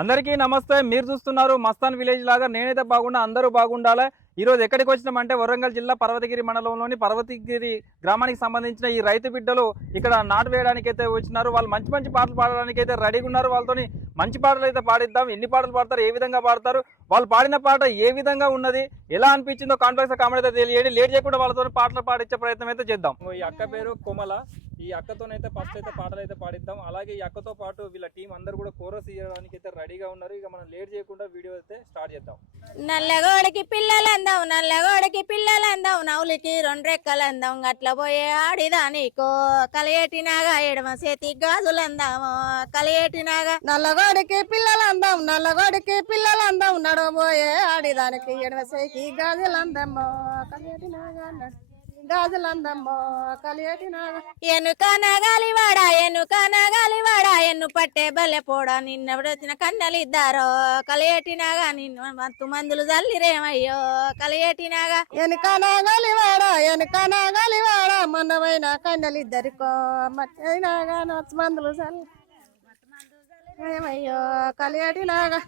అందరికీ నమస్తే. మీరు చూస్తున్నారు మస్తాన్ విలేజ్ లాగా నేనైతే బాగున్నా అందరూ బాగుండాలి? ఈరోజు ఎక్కడికి వచ్చినామంటే వరంగల్ జిల్లా పర్వతగిరి మండలంలోని పర్వతగిరి గ్రామానికి సంబంధించిన ఈ రైతు బిడ్డలు ఇక్కడ నాటు వేయడానికి అయితే వచ్చినారు. వాళ్ళు మంచి మంచి పాటలు పాడడానికి అయితే రెడీగా ఉన్నారు. వాళ్ళతోని మంచి పాటలు అయితే పాడిద్దాం. ఎన్ని పాటలు పాడతారు? ఏ విధంగా పాడతారు? వాళ్ళు పాడిన పాట ఏ విధంగా ఉన్నది ఎలా అనిపించిందో కాంట్రాక్ట్ కామెంట్ అయితే తెలియండి. లేట్ చేయకుండా వాళ్ళతో పాటలు పాడించే ప్రయత్నం అయితే చేద్దాం. ఈ అక్క పేరు కోమల. ఈ అక్కతోనైతే ఫస్ట్ అయితే పాటలు అయితే పాడిద్దాం. అలాగే ఈ అక్కతో పాటు వీళ్ళ టీం అందరూ కూడా కోరస్ ఇవ్వడానికి అయితే రెడీగా ఉన్నారు. ఇక మనం లేట్ చేయకుండా వీడియో అయితే స్టార్ట్ చేద్దాం. నల్లగోడకి పిల్లలందాం నల్లగోడకి పిల్లలందాం నవ్వులకి రెండు రెక్కలందాం గట్ల పోయే ఆడిదానికో కలియేటినాగా ఎడమ చేతి గాజులందాము. కలియేటినాగా నల్లగోడికి పిల్లలందాం నల్లగోడికి పిల్లలందాం పోయే ఆడిదానికి ఎడవసేకి గాజులందమ్మో కలియటి నాగన్న గాజులందమ్మో కలియటి నాగ ఎనుక నగాలివాడ ఎనుక నగాలివాడ ఎన్ను పట్టే బల్లె పోడా నిన్న వచ్చిన కలియటి నాగ నిన్ను మత్తు మందులు జల్లిరేమయ్యో నాగ. ఎనుక నాగలివాడ ఎనుక నాగలివాడ మొన్నమైన కన్నెలిద్దరికో మట్టైనాగా నొచ్చు మందులు చల్లి ఏమయ్యో కలియటినాగా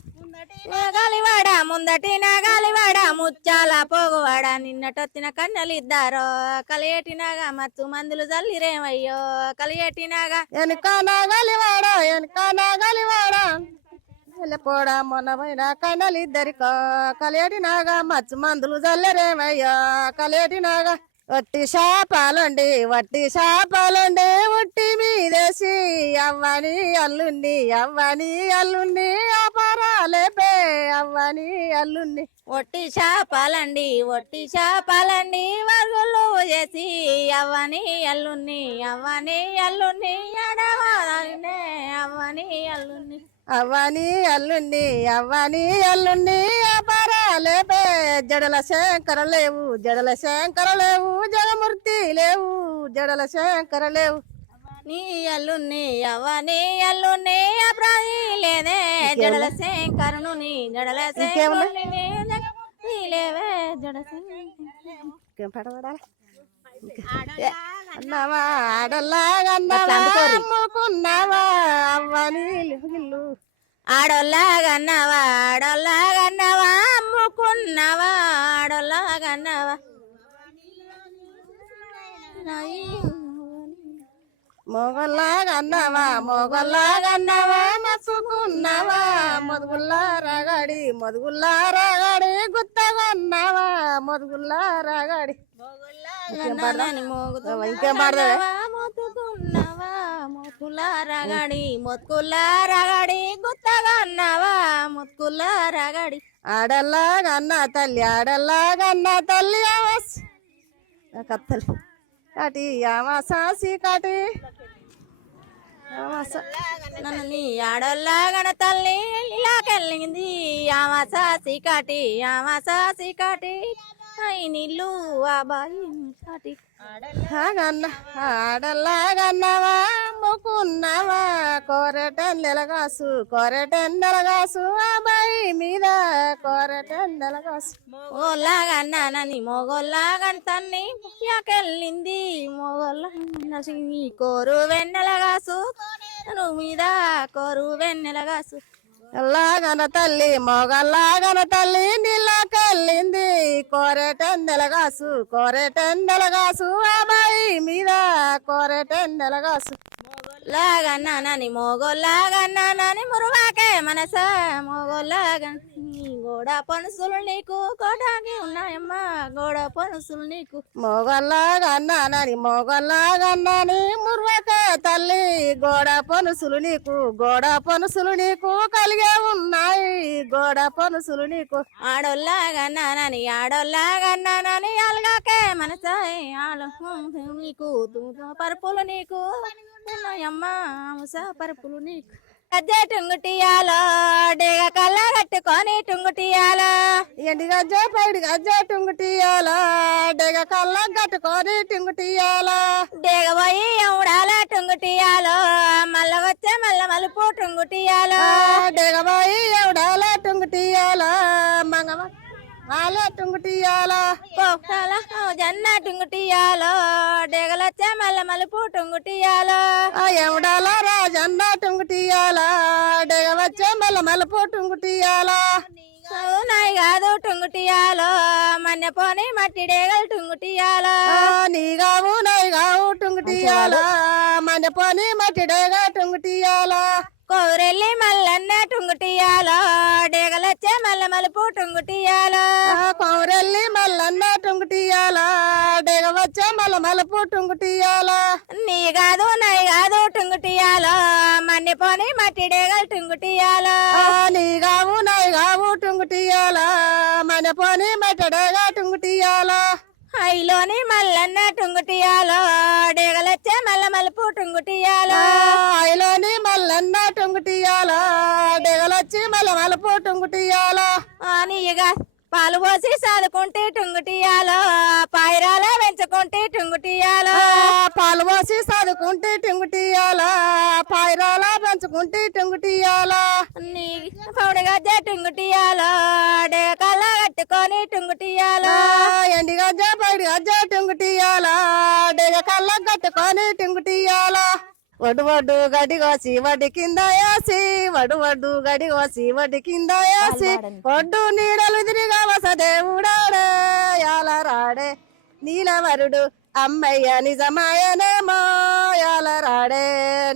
నాగాలివాడ ముందటి నాగాలివాడ ముచ్చాల పోగువాడ నిన్నటొత్తిన కన్నెలిద్దారో. కలియేటినాగా మత్తు మందులు జల్లిరేమయ్యో. కలియేటినాగా వెనుక నాగలివాడ వెనుక నాగలివాడ. వెళ్ళిపోడా మొన్నమైన కన్నెలిద్దరికో. కలియటినాగా మచ్చు మందులు చల్లరేమయ్యా కలియటినాగా వట్టి శాపాలండి వట్టి శాపాలండి ఉట్టి మీదేసి అవ్వని అల్లుండి అవ్వని అల్లుండి అపరాలేపే అవ్వని అల్లుండి. ఒట్టి చేపలండి ఒట్టి చేపలండి వర్గులు చేసి అవ్వని అల్లుని అవ్వని అల్లుని ఎడవాలనే అవ్వని అల్లుని అవ్వని అల్లుండి అవ్వని అల్లుండి అపరాలేపే జడల శంకర లేవు జడల శంకర లేవు జగమూర్తి లేవు జడల శంకర లేవు. నీ అల్లుని అవ్వని అల్లుని అప్రాది లేదే జడల శంకరును నీ జడల శంకరుని నీ లేవే జడ ఇంకేం పాట పాడాలి? అన్నావా ఆడల్లాగా అన్నావా అమ్ముకున్నావా అవ్వని ఇల్లు ఆడోళ్ళగన్నావా ఆడోళ్ళగన్నావా అమ్ముకున్నావా ఆడోళ్ళగన్నావా. మొగల్లాగా అన్నావా మొగల్లాగా అన్నావా మసుకున్నావా మొదుగుల్లా రగాడి మొదుగుల్లా రగాడి గుత్తగా అన్నావా మొదుగుల్లా రగాడి ఇంకేం పాడదా? మొత్తుకున్నావా మొత్తులా రగడి మొత్తులా రగడి గుత్తగా అన్నావా మొత్తులా రగడి. ఆడల్లాగా అన్న తల్లి ఆడల్లాగా అన్న తల్లి ఆవాస్ కత్తలి. కాటి ఆమాసాసి కాటి ఆమాస నన్ను నీ ఆడోళ్ళగన తల్లి ఇలాకెళ్ళింది ఆమాసా కాటి ఆమాసా సీకాటి నీళ్ళు ఆ బాయి సాటి ఆడల్లాగన్నావా మొక్కున్నావా? కోరటెండెలగాసు కోరటెండెలగాసు అబ్బాయి మీద కోరటెండెలగాసు. మొగోళ్ళగన్నానని మొగోళ్ళగన్ తన్ని యాకెళ్ళింది. మొగోళ్ళ కోరు వెన్నెలగాసు మీద కోరు వెన్నెలగాసు. ఎల్లాగన తల్లి మొగల్లాగన తల్లి నీళ్ళకెళ్ళింది కోరటెండెలగాసు కోరటెండెలగాసు అమ్మాయి మీద కోరటెండెలగాసు లాగన్నానని మొగోళ్ళగన్నానని మురువాకే మనస మొగోళ్ళగని గోడ పనుసులు నీకు కోటాకి ఉన్నాయమ్మా. గోడ పనుసులు నీకు. మొగల్లాగన్నానని మొగల్లాగన్నాని ముర్వక తల్లి. గోడ పనుసులు నీకు గోడ పనుసులు నీకు కలిగే ఉన్నాయి. గోడ పనుసులు నీకు. ఆడోళ్ళగన్నానని ఆడోళ్ళగన్నానని అలగాకే మనస ఆడ నీకు పరుపులు నీకు ఉన్నాయమ్మా. ముస పరుపులు నీకు. గజ్జె టుంగుటియాలో డేగ కళ్ళ కట్టుకొని టుంగుటియాలో డెగ కళ్ళ కట్టుకొని టుంగుటియాల డేగ పోయి ఎవడాల టుంగుటియాలో మల్ల వచ్చే మల్ల మలుపు టుంగుటియాలో డెగ బాయి ఎవడాల టుంగుటియాల మంగమ్మ మాలే టుంగుటియాలా కోకాల జన్న టుంగుటియాలో డెగలొచ్చే మల్ల మలుపు టుంగుటియాలో ఆ ఎముడాల రాజన్న టుంగుటియాలా డెగ వచ్చే మల్ల మలుపు టుంగుటియాలా నాయి కాదు టుంగుటియాలో మన్నె పోని మట్టి డేగలు టుంగుటియాలో నీగావు నాయిగావు టుంగుటియాలా మన పోని మట్టిడేగా టుంగుటియాలా కోరెల్లి మల్లన్న టుంగుటియాలో డేగలొచ్చే మల్ల మలుపు టుంగుటియాలో. ఆ కొమరెల్లి మల్లన్న టుంగుటియాలా డెగ వచ్చే మల్ల మలుపు టుంగుటియాలా. నీ కాదు నాయి కాదు టుంగుటియాలో మన్నె పోని మట్టి డేగలు టుంగుటియాలో. ఆ నీగావు నాయిగావు టుంగుటియాలా మన పోని మట్టిడేగా టుంగుటియాలా. ఐలోని మల్లన్న టుంగుటియాలో డేగలొచ్చే మల్ల మలుపు టుంగుటియాలో. ఆయలోని మల్లన్న టుంగుటియాలా డెగలొచ్చి మల్ల మలుపు టుంగుటియాలా. నీగా పాలు పోసి సాదుకుంటే టుంగుటియాలో పాయిరాల పెంచుకుంటే టుంగుటియాలో. పాలు పోసి చదువుకుంటే టుంగుటియాలా పాయిరాల పెంచుకుంటే టుంగుటియాలా. నీ పౌడగజ్జ టుంగుటియాలో డేకల్ల కట్టుకొని టుంగుటియాలో ఎండి గజ్జ పైడి గజ్జ టుంగుటియాలా డెగ కళ్ళ కట్టుకొని టుంగుటియాలా వడ్డు వడ్డు గడి కోసి వడ్డి కింద వేసి వడ్డు వడ్డు గడి కోసి వడ్డి కింద వేసి వడ్డు నీడలు తిరిగా వస దేవుడాడే యాల రాడే. నీలవరుడు అమ్మయ్య నిజమాయనేమో యాల రాడే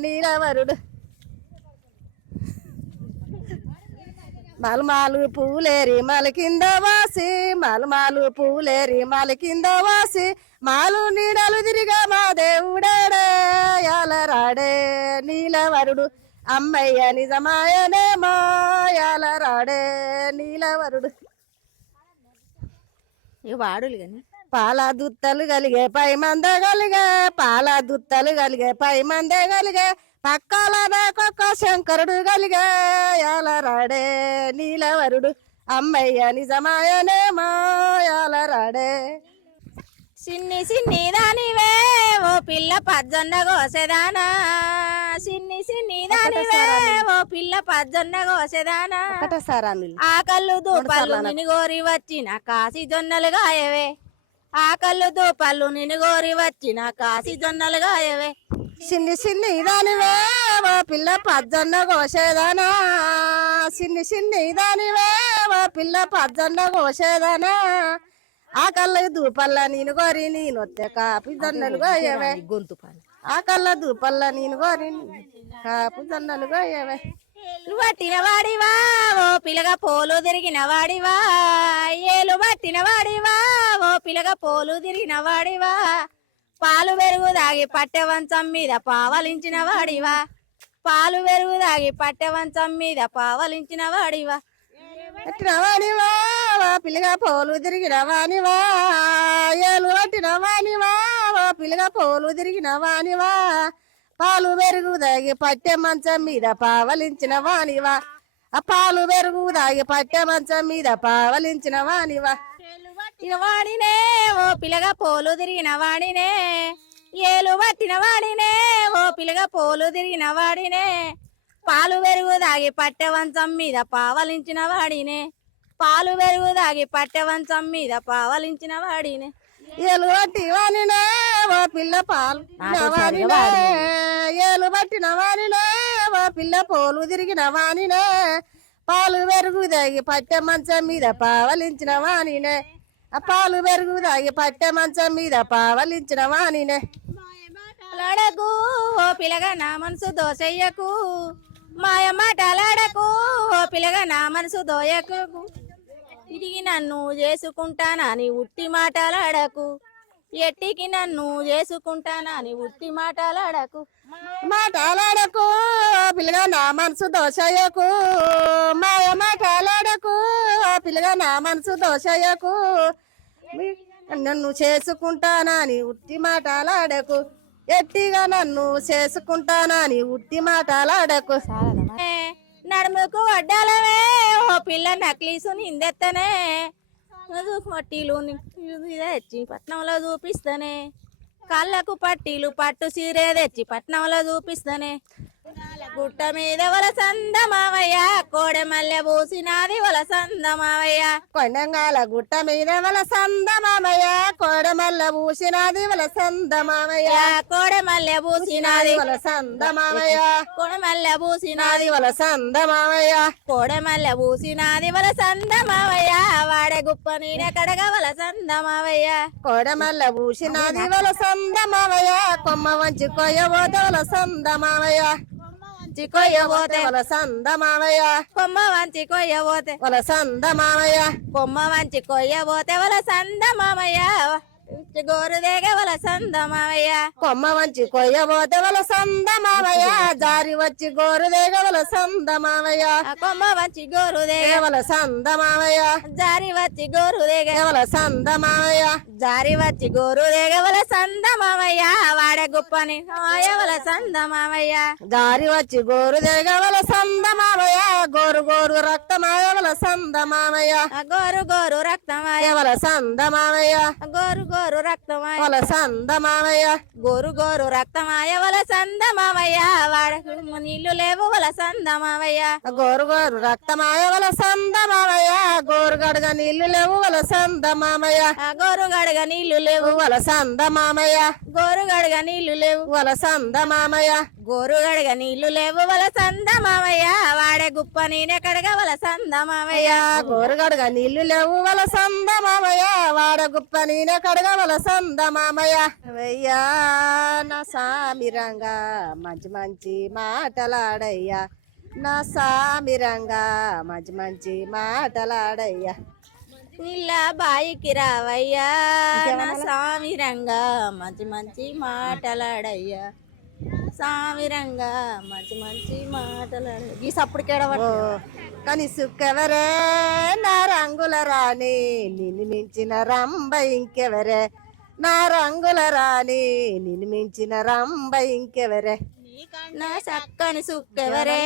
నీలవరుడు. మలమాలు పూలేరి మల కింద వాసి మలమాలు పూలేరి మల కింద వాసి మాలు నీడలు తిరిగా మా దేవుడాడే యాల రాడే నీలవరుడు. అమ్మయ్య నిజమాయనే మాయాల రాడే నీలవరుడు. ఇక వాడులు కానీ పాల దుత్తలు కలిగే పై మంద కలిగే పాల దుత్తలు కలిగే పై మందే కలిగే పక్కల నాకొక్క శంకరుడు కలిగే యాల రాడే నీలవరుడు. అమ్మయ్య నిజమాయనే మాయాల రాడే సిన్ని సిన్ని దానివే ఓ పిల్ల పజ్జొన్న కోసెదానా. సిన్ని సిన్ని దానివే ఓ పిల్ల పజ్జొన్న కోసెదానా. ఆకళ్ళు దూపళ్ళు నిన్ను గోరి వచ్చిన కాసి జొన్నలు గాయవే. ఆకళ్ళు దూపళ్ళు నిన్ను గోరి వచ్చిన కాసి జొన్నలు గాయవే. చిన్ని చిన్ని దానివే ఓ పిల్ల పజ్జన్న కోసేదానా. చిన్ని చిన్ని దానివే ఓ పిల్ల పజ్జన్న కోసేదానా. ఆ కళ్ళ దూపల్ల నేను కోరి నేనొత్తే కాపి జొన్నలు కోయవే గొంతు ఆ కళ్ళ దూపల్ల నేను కోరి కాపు జొన్నలు కోయవే పట్టిన వాడివా ఓ పిల్లగా పోలు తిరిగిన వాడివా. ఏలు పట్టిన వాడివా ఓ పిల్లగా పోలు తిరిగిన వాడివా. పాలు పెరుగు దాగి పట్టెవంచం మీద పావలించిన వాడివా. పాలు పెరుగు దాగి పట్టెవంచం మీద పావలించిన వాడివా. రవాణివా వా పిల్లగా పోలు తిరిగిన వానివా ఏలు పట్టిన వాణివా పిల్లగా పోలు తిరిగిన వాణివా పాలు పెరుగు దాగి పట్టె మంచం మీద పావలించిన వాణివా ఆ పాలు పెరుగు దాగి పట్టె మంచం మీద పావలించిన వాణివా ఇక వాడినే ఓ పిల్లగా పోలు తిరిగిన వాడినే ఏలు పట్టిన వాడినే ఓ పిల్లగా పోలు తిరిగిన వాడినే పాలు పెరుగు దాగి పట్టెవంచం మీద పావలించిన వాడినే పాలు పెరుగు దాగి పట్టెవంచం మీద పావలించిన వాడినే ఏలు పట్టి వానినే ఓ పిల్ల పాలు వానినే ఏలు పట్టిన వానినే ఓ పిల్ల పోలు తిరిగిన వానినే పాలు పెరుగు దాగి పట్టె మంచం మీద పావలించిన వాడినే ఆ పాలు పెరుగు దాగి పట్టె మంచం మీద పావలించిన వాణినే లాడకు ఓ పిలగా నా మనసు దోసయ్యకు. మాయ మాటలాడకు ఓ పిలగ నా మనసు దోయకు. తిరిగి నన్ను చేసుకుంటానని ఉట్టి మాటలాడకు? ఎట్టికి నన్ను చేసుకుంటానని ఉట్టి మాటలాడకు? మాటలాడకు ఆ పిల్లగా నా మనసు దోషయ్యకు. మాయ మాటలాడకు ఆ పిల్లగా నా మనసు దోషయ్యకు. నన్ను చేసుకుంటానని ఉట్టి మాటలాడకు ఎట్టిగా నన్ను చేసుకుంటానని ఉట్టి మాటలాడకు నడుముకు వడ్డాలవే ఓ పిల్ల నక్లీసు నిందెత్తనే. మట్టిలు తెచ్చి పట్నంలో చూపిస్తానే. కళ్ళకు పట్టీలు పట్టు సీరే తెచ్చి పట్నంలో చూపిస్తానే. గుట్ట మీద వల సందమావయ్య కోడెమల్లె పూసినాది వల సందమావయ్య కొండంగాల గుట్ట మీద వల సందమామయ్య కోడమల్ల పూసినది వల సందమామయ్య కోడెమల్లె పూసినాది వల సందమామయ్య కోడెమల్లె పూసినాది వల సందమామయ్య కోడెమల్లె పూసినాది వల సందమావయ్య వాడే గుప్ప నీడ కడగ వల సందమావయ్య కోడమల్ల పూసినది వల సందమామయ్య కొమ్మ వంచి కొయ్యబోత వల సందమామయ్య కొయ్యబోతే వల సందమామయ్య కొమ్మ వంచి కొయ్యబోతే వల సందమామయ్య కొమ్మ వంచి కొయ్యబోతే వల సందమామయ్య గోరుదేగ వల సందమావయ్య కొమ్మ వంచి కొయ్యబోతే వల సందమామయ్య జారి వచ్చి గోరుదేగ వల సందమామయ్య కొమ్మ వంచి గోరుదేగ వల సందమామయ్య జారి వచ్చి గోరుదేగ వల సందమామయ్య జారి వచ్చి గోరుదేగ వల సందమావయ్య వాడే గుప్పని వల సందమావయ్య జారి వచ్చి గోరుదేగ వల సందమామయ్య గోరు గోరు రక్తమాయ వల సందమామయ్య గోరు గోరు రక్తమాయ వల సందమామయ్య గోరు గోరు రక్తమాయ వల సందమామయ్య గోరు గోరు రక్తమాయ వల సందమావయ్య వాడకు నీళ్ళు లేవు వల సందమావయ్య గోరు గోరు రక్తమాయ వల సందమామయ్య గోరు గడగ నీళ్ళు లేవు వల సందమామయ్య గోరు గడగ నీళ్ళు లేవు వల సందమామయ్య గోరు గడగ నీళ్ళు లేవు వల సందమామయ్య గోరు గడగ నీళ్ళు లేవు వల సందమావయ్య వాడే గుప్ప నీనే కడగ వల సందమావయ్య గోరు గడగ నీళ్ళు లేవు వల సందమామయ్య వాడ గుప్ప నీనే కడగ వల సందమామయ్య. వెయ్యా నా సామిరంగా మంచి మంచి మాటలాడయ్యా. నా సామిరంగా మంచి మంచి మాటలాడయ్యా. నీళ్ళ బాయికి రావయ్యా నా సామిరంగా మంచి మంచి మాటలాడయ్యా. సామిరంగా మంచి మంచి మాటలాడ ఈ సప్పుడు ఓ, కానీ సుక్కెవరే నా రంగుల రాణి నిన్ను మించిన రంబ ఇంకెవరే? నా రంగుల రాణి నిన్ను మించిన రంబ ఇంకెవరే? నా చక్కని సుక్కెవరే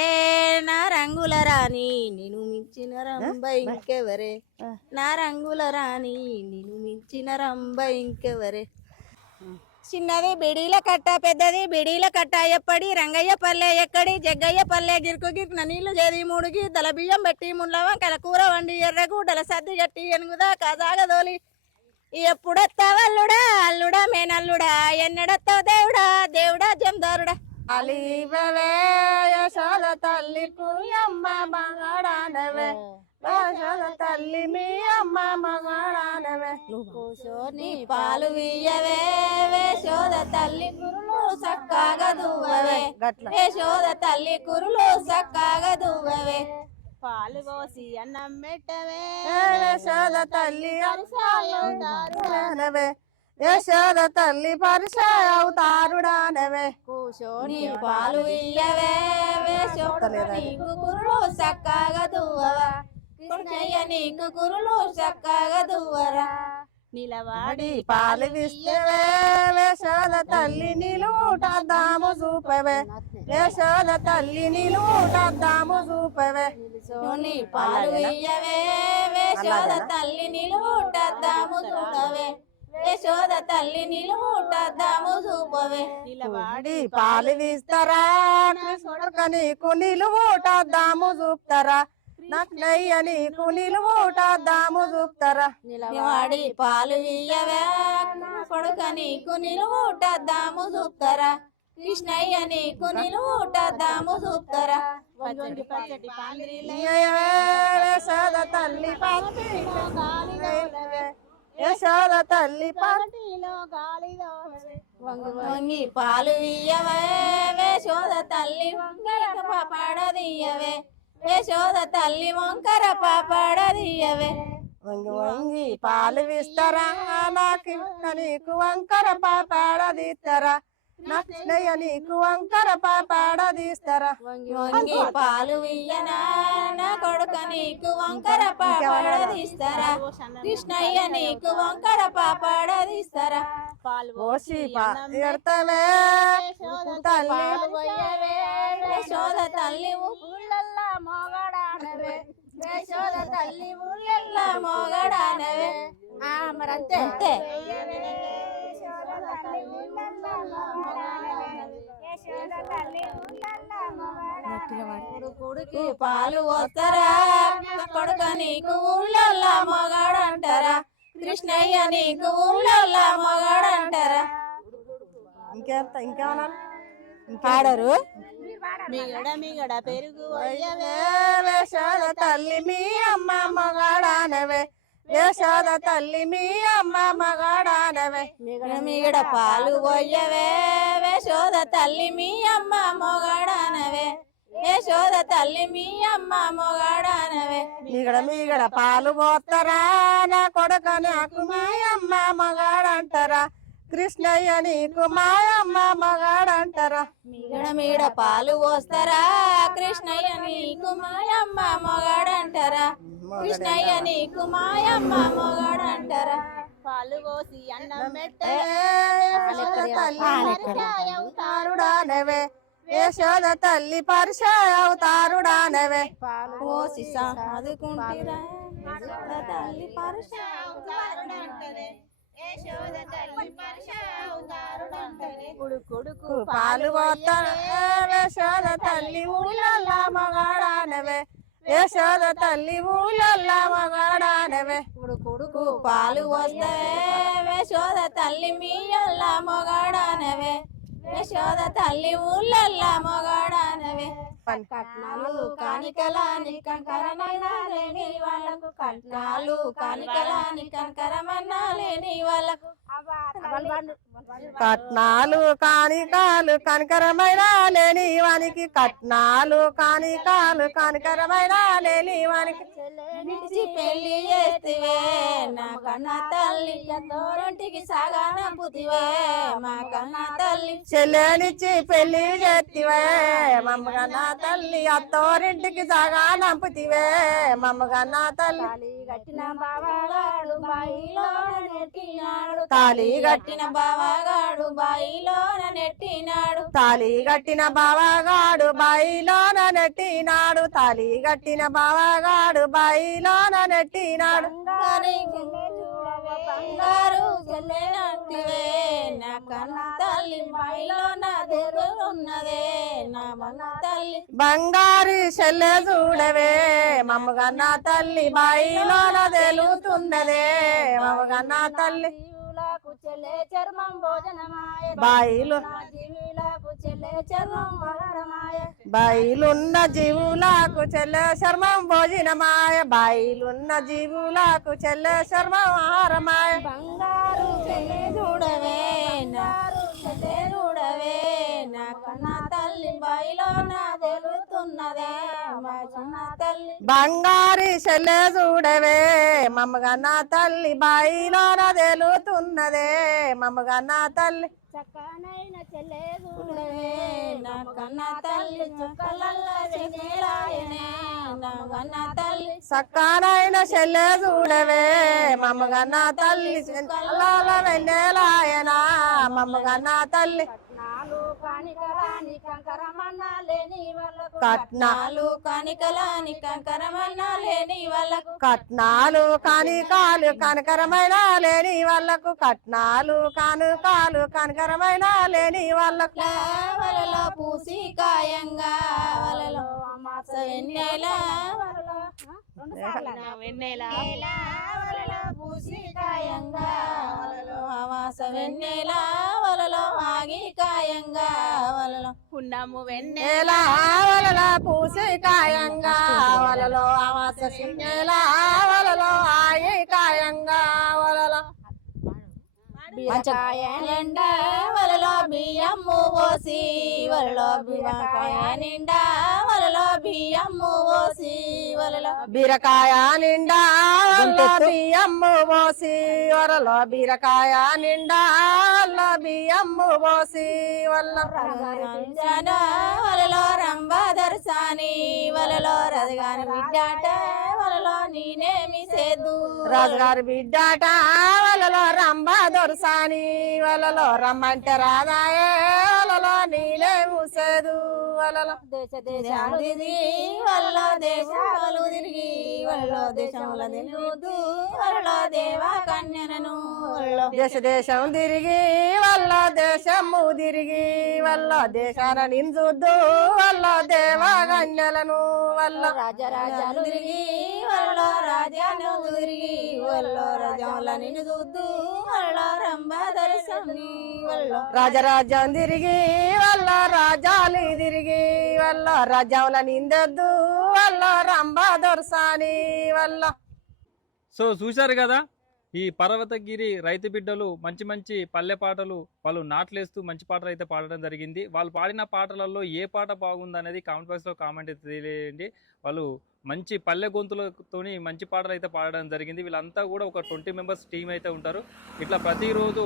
నా రంగుల రాణి నేను మించిన రంబ ఇంకెవరే? నా రంగుల రాణి నేను మించిన రంబ ఇంకెవరే? చిన్నది బిడీల కట్ట పెద్దది బిడీల కట్ట ఎప్పటి రంగయ్య పల్లె ఎక్కడి జగ్గయ్య పల్లె గిరుకు గిరిన నీళ్ళు చేది మూడుకి దల బియ్యం పెట్టి ముళ్ళ వంకల కూర వండి ఎర్రగూడల సద్ది గట్టి ఎనుగుదా కాజాగదోలి ఎప్పుడొత్తావు అల్లుడా? అల్లుడా మేనల్లుడా? ఎన్నడొత్తావు దేవుడా? దేవుడా జందారుడా. అలీవవే యశోద తల్లి అమ్మ మగాడానవే యశోద తల్లి మీ అమ్మ మగాడానవే. కూసోని పాలు వీయవే వేశోద తల్లి కురులు సక్కగా దువ్వవే. గట్ల. వేశోద తల్లి కురులు సక్కగా దువ్వవే. పాలు పోసి అన్నం పెట్టవే. యశోద తల్లి అవుతారుడానవే. యశోద తల్లి అవుతారుడానవే. కూసోని పాలు నీకు కురులు సక్కగా దువ్వవా. నీకు కురులు సక్కగా దువ్వరా. నిలవాడి పాలు విస్తవే యశోద తల్లి నిలుటద్దాము చూపవే. యశోద తల్లి నిలుటద్దాము చూపవే. సోని పాలు వీయవే వేశోద తల్లి నిలువుటద్దాము చూడవే వేశోద తల్లి నిలువుటద్దాము చూపవే. నిలవాడి వాడి పాలు విస్తరా. నీకు నిలువుటద్దాము చూపుతారా. నయ్య నీకు నిలువుటద్దాము చూపుతారా? నిలవాడి పాలు వీయవే కొడుక నీకు నిలువుటద్దాము చూపుతారా? కృష్ణయ్య నీకు నిలువుటద్దాము చూపుతారా? యశోద తల్లి పార్టీ యశోద తల్లి పాటిలో వంగి వంగి పాలు వీయవే వేశోద తల్లి పాపడదీయవే యశోద తల్లి వంకర పాపడదీయవే. వంగి వంగి పాలు విస్తారా నాకు నీకు వంకర పాపాడ తీస్తారా నయ్య నీకు వంకర పాపాడ తీస్తారా వంగి వంగి పాలు వీయనా నా కొడుక నీకు వంకర పాపడదీస్తారా కృష్ణయ్య నీకు వంకర పాపడదీస్తారా పాలు పోసి ఎడతలే తల్లి యశోద తల్లి ఊళ్ళల్లా మోగడానవే యశోద తల్లి ఊళ్ళల్లా మోగడానవే ఆ మరంతే అంతే కొడుకు పాలు పోస్తారా కొడుక నీకు ఊళ్ళల్లా మొగాడంటారా? కృష్ణయ్య నీకు ఊళ్ళల్లా మొగాడంటారా? ఇంకెంత ఇంకేమన్నా? పాడరు? మిగడ మిగడ పెరుగు తల్లి మీ అమ్మ మగాడానవే. వేషాద తల్లి మీ అమ్మ మగాడానవే. మీగడ పాలు పోయవే వేషోద తల్లి మీ అమ్మ మొగాడానవే. వేషోద తల్లి మీ అమ్మ మొగాడానవే. మీగడ మీగడ పాలు పోతారా నా కొడుక నాకు మా అమ్మ మగాడంటారా. కృష్ణయ్య నీకు మా అమ్మ మగాడంటారా. మీగడ మీగడ పాలు పోస్తారా? కృష్ణయ్య నీకు మాయమ్మ మొగాడంటారా. కృష్ణయ్య నీకు మాయమ్మ మొగాడంటారా. పాలు పోసి అన్నం పెట్టే యశోద తల్లి అవతారుడానవే యశోద తల్లి పరిచయ అవతారుడానవే. పోసి సాదుకుంటిరా. తల్లి పరుష కొడుకు పాలు యశోద తల్లి ఊళ్ళల్లా మగాడానవే. యశోద తల్లి ఊళ్ళల్లా మగాడానవే. ఇప్పుడు కొడుకు పాలు వస్తే యశోద తల్లి మీయల్లా మొగాడానవే. యశోద తల్లి ఊళ్ళల్లా మొగాడానవే. కట్నాలు కానికలాని కంకరమైనా లేని వాళ్ళకు. కట్నాలు కానికలాని కంకరమన్నా లేని వాళ్ళకు. కట్నాలు కానికాలు కనకరమైన లేని వానికి. కట్నాలు కానికాలు కనకరమైన లేని వానికి. పెళ్ళి చేతివే నా కన్న తల్లి తోరంటికి సాగా నంపుతివే మా కన్న తల్లి చెల్లెనిచ్చి పెళ్ళి చేతివే మమ్మగన్న తల్లి అత్తోరింటికి జాగా నంపుతివే మమ్మగన్న తల్లి కట్టిన బావగాడు బాయిలోన నెట్టినాడు. తాళి కట్టిన బావగాడు బాయిలోన నెట్టినాడు. తాళి గట్టిన బావగాడు బాయిలోన నెట్టినాడు. తాళి గట్టిన బావగాడు బాయిలోన నెట్టినాడు. బంగారు చెల్లెనట్టివే నా కన్న తల్లి బాయిలోన ఉన్నదే నా మన తల్లి. బంగారు చెల్లె చూడవే మమ్మగన్న తల్లి బాయిలోన తెలుతున్నదే మమ్మగన్న తల్లి. చెల్లె చర్మం భోజనమాయ బాయిలు. బాయిలున్న జీవులకు చెల్లె శర్మం భోజనమాయ. బాయిలున్న జీవులకు చెల్లె శర్మం ఆహారమాయ. బంగారు చూడవే. నారు చెల్లె చూడవే నా కన్న తల్లి బాయిలో నా తెలుతున్నదే. మా చిన్న తల్లి. బంగారి చెల్లె చూడవే. మమ్మగన్న తల్లి బాయిలోన తెలుతున్నదే. మమ్మగన్న తల్లి. చక్కనైన చెల్లె చూడవే. నా కన్న తల్లి చుక్కలల్ల నా తల్లి. సక్కానైన చెల్లె చూడవే. మమ్మగన్న తల్లి చెల్లెల వెన్నెలాయనా. మమ్మగన్న తల్లి. కానికలాని కంకరమన్నా లేని వాళ్ళకు కట్నాలు కానికలాని కంకరమన్నా లేని వాళ్ళకు కట్నాలు కానికాలు కనకరమైన లేని వాళ్ళకు కట్నాలు కానుకాలు కనకరమైన లేని వాళ్ళకు వలలో పూసి కాయంగా వలలో అమాస వెన్నెల. వలలో పూసి కాయంగా వలలో అమాస వెన్నెల వలలో ఆగి కాయంగా వలలో పున్నము వెన్నెల. నేల వలల పూసి కాయంగా వలలో వలలో ఆయి కాయంగా వలలో బీరకాయ నిండా వలలో బియ్యము పోసి వలలో బీరకాయ నిండా వలలో బియ్యము పోసి వలలో బీరకాయ నిండా వల్ల బియ్యమ్ము పోసి వరలో బీరకాయ నిండా వల్ల బియ్యమ్ము పోసి వల్ల రంజన వలలో రంభ దర్శాని వలలో రదగాని బిడ్డాట వలలో నేనేమి సేదు రాజుగారి బిడ్డాట వలలో రమ్మ దొరసాని వలలో రమ్మంటే రాదాయే వలలో నీలే మూసేదు. వలలో దేశ దేశాలు తిరిగి వలలో దేశాలు తిరిగి వల్లో దేశంలో నిలుదు వరలో దేవా కన్యనను వల్లో దేశ దేశం తిరిగి వల్ల దేశము తిరిగి వల్ల దేశాన నింజుద్దు వల్ల దేవగన్యలను వల్ల రాజరాజాలు తిరిగి వరలో రాజాను తిరిగి వల్లో రాజంల నిన్ను చూద్దు వరలో రంభ దర్శని వల్లో రాజరాజ్యం తిరిగి వల్ల రాజాలు తిరిగి వల్ల రాజ్యంల నిందొద్దు వల్ల రంభ దొరసాని వల్ల. సో చూశారు కదా ఈ పర్వతగిరి రైతు బిడ్డలు మంచి మంచి పల్లె పాటలు వాళ్ళు నాట్లేస్తూ మంచి పాటలు అయితే పాడడం జరిగింది. వాళ్ళు పాడిన పాటలలో ఏ పాట బాగుందనేది కామెంట్ బాక్స్లో కామెంట్ అయితే తెలియజేయండి వాళ్ళు మంచి పల్లె గొంతులతోని మంచి పాటలు అయితే పాడడం జరిగింది. వీళ్ళంతా కూడా ఒక ట్వంటీ మెంబర్స్ టీం అయితే ఉంటారు. ఇట్లా ప్రతిరోజు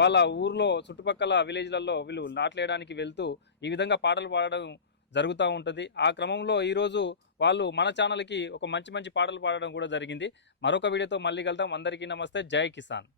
వాళ్ళ ఊర్లో చుట్టుపక్కల విలేజ్లలో వీళ్ళు నాట్లేయడానికి వెళ్తూ ఈ విధంగా పాటలు పాడడం జరుగుతూ ఉంటుంది. ఆ క్రమంలో ఈరోజు వాళ్ళు మన ఛానల్కి ఒక మంచి మంచి పాటలు పాడడం కూడా జరిగింది. మరొక వీడియోతో మళ్ళీ కలుద్దాం. అందరికీ నమస్తే. జై కిసాన్.